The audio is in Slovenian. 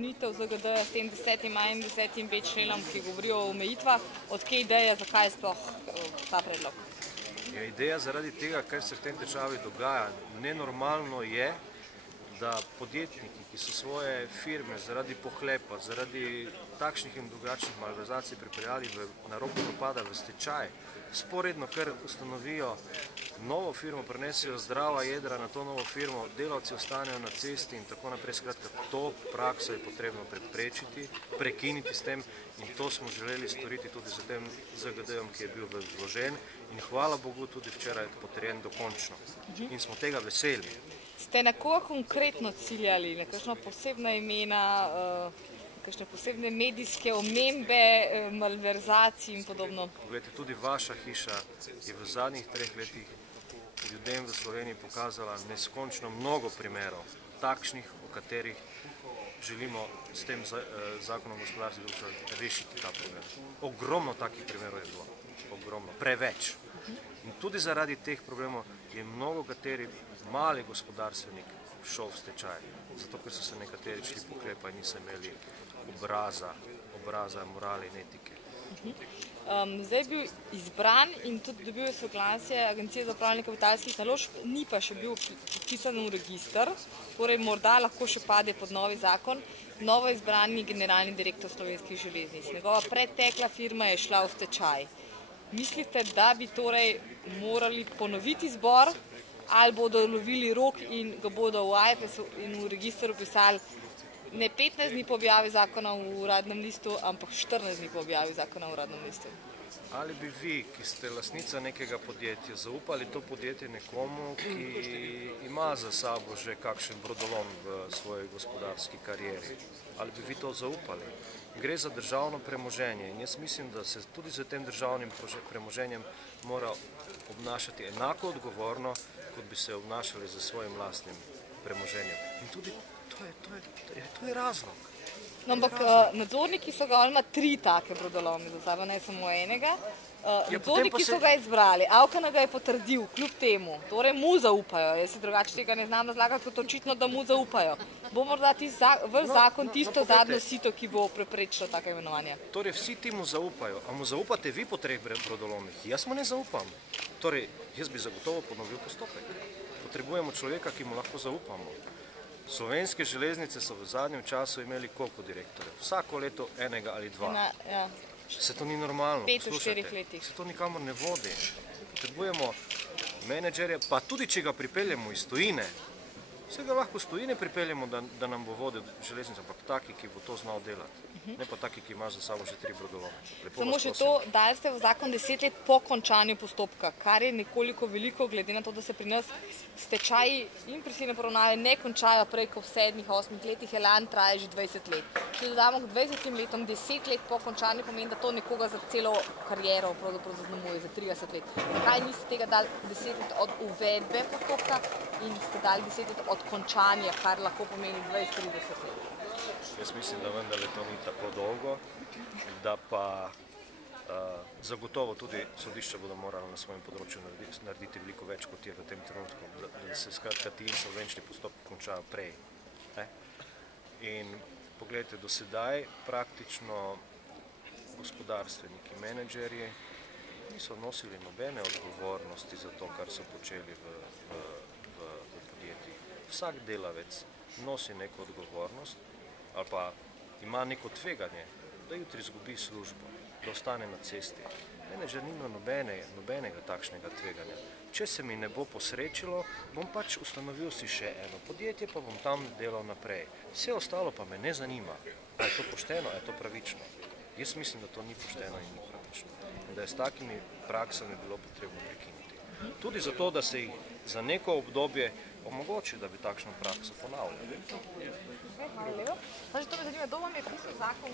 dopolnitev ZGD-ja s tem 10a in 10b členom, ki govorijo o omejitvah. Odkje ideja, zakaj je sploh ta predlog? Ideja zaradi tega, kar se v tem državi dogaja. Nenormalno je, da podjetniki, ki so svoje firme zaradi pohlepa, zaradi takšnih in drugačnih malverzacij pripeljali na rob propada v stečaj, sporedno kar ustanovijo novo firmo, prenesijo zdrava jedra na to novo firmo, delavci ostanejo na cesti in tako naprej. Skratka, to prakso je potrebno preprečiti, prekiniti s tem in to smo želeli storiti tudi z tem ZGD-jem, ki je bil vložen in hvala Bogu tudi včeraj potrjen dokončno in smo tega veseli. Ste na koga konkretno ciljali, na kakšna posebna imena, kakšne posebne medijske omembe, malverzacij in podobno? Poglejte, tudi vaša hiša je v zadnjih 3 letih ljudem v Sloveniji pokazala neskončno mnogo primerov, takšnih, o katerih želimo s tem zakonom o gospodarskih družbah rešiti ta problem. Ogromno takih primerov je bilo, ogromno, preveč. In tudi zaradi teh problemov je mnogo kateri mali gospodarstvenik šel v stečaj, zato ker so se nekateri šli pohlepa in niso imeli obraza, morale in etike. Zdaj je bil izbran in tudi dobil je soglasje Agencije za upravljanje kapitalskih naložb, ni pa še bil vpisan v register, torej morda lahko še pade pod novi zakon, novo izbrani generalni direktor Slovenskih železnic. Njegova pretekla firma je šla v stečaj. Mislite, da bi torej morali ponoviti izbor ali bodo lovili rok in ga bodo v AIPES in v registru pisali ne 15 dni po objavi zakona v Uradnem listu, ampak 14 dni po objavi zakona v Uradnem listu? Ali bi vi, ki ste lastnica nekega podjetja, zaupali to podjetje nekomu, ki ima za sabo že kakšen brodolom v svoji gospodarski karieri? Ali bi vi to zaupali? Gre za državno premoženje in jaz mislim, da se tudi z tem državnim premoženjem mora obnašati enako odgovorno, kot bi se obnašali za svojim lastnim premoženjem. In tudi to je razlog. No, ampak nadzorniki so ga, on ima 3 take brodolome za sabo, ne samo enega. Nadzorniki so ga izbrali, Avkan ga je potrdil, kljub temu, torej mu zaupajo. Jaz se drugače tega ne znam razlagati, kot očitno, da mu zaupajo. Bo morda v zakon tisto zadnjo sito, ki bo preprečilo take imenovanja? Torej, vsi ti mu zaupajo. A mu zaupate vi po 3 brodolomih? Jaz mu ne zaupam. Torej, jaz bi zagotovo ponovil postopek. Potrebujemo človeka, ki mu lahko zaupamo. Slovenske železnice so v zadnjem času imeli koliko direktorjev? Vsako leto enega ali 2. Se to ni normalno. 5 v 4 letih. Se to nikamor ne vodi. Potrebujemo menedžerja, pa tudi če ga pripeljemo iz tujine, vse ga lahko iz tujine pripeljemo, da nam bo vodil železnico, ampak taki, ki bo to znal delati. Ne pa taki, ki ima za sabo že 3 brodolome. Samo še to, dali ste v zakon 10 let po končanju postopka, kar je nekoliko veliko, glede na to, da se pri nas stečaji in prisilne poravnave ne končajo prej kot v 7-8 letih, elan traja že 20 let. Če dodamo k 20 letom 10 let po končanju, pomeni, da to nekoga za celo kariero pravzaprav zaznamuje, za 30 let. Zakaj niste tega dali 10 let od uvedbe postopka in ste dali 10 let od končanja, kar lahko pomeni 20-30 let? Jaz mislim, da vendarle to ni tako dolgo, da pa zagotovo tudi sodišča bodo morali na svojem področju narediti veliko več, kot je v tem trenutku, da se skratka ti insolvenčni postopki končajo prej. In pogledajte, do sedaj praktično gospodarstveniki, menedžerji niso nosili nobene odgovornosti za to, kar so počeli v podjetjih. Vsak delavec nosi neko odgovornost ali pa ima neko tveganje, da jutri izgubi službo, da ostane na cesti. Menedžer nima nobenega takšnega tveganja. Če se mi ne bo posrečilo, bom pač ustanovil si še eno podjetje, pa bom tam delal naprej. Vse ostalo pa me ne zanima. A je to pošteno, a je to pravično? Jaz mislim, da to ni pošteno in ni pravično. In da je s takimi praksami bilo potrebno prekiniti. Tudi zato, da se jih za neko obdobje omogoči, da bi takšno prakso ponavljali. Hvala lepa. Kdo vam je pisal zakon?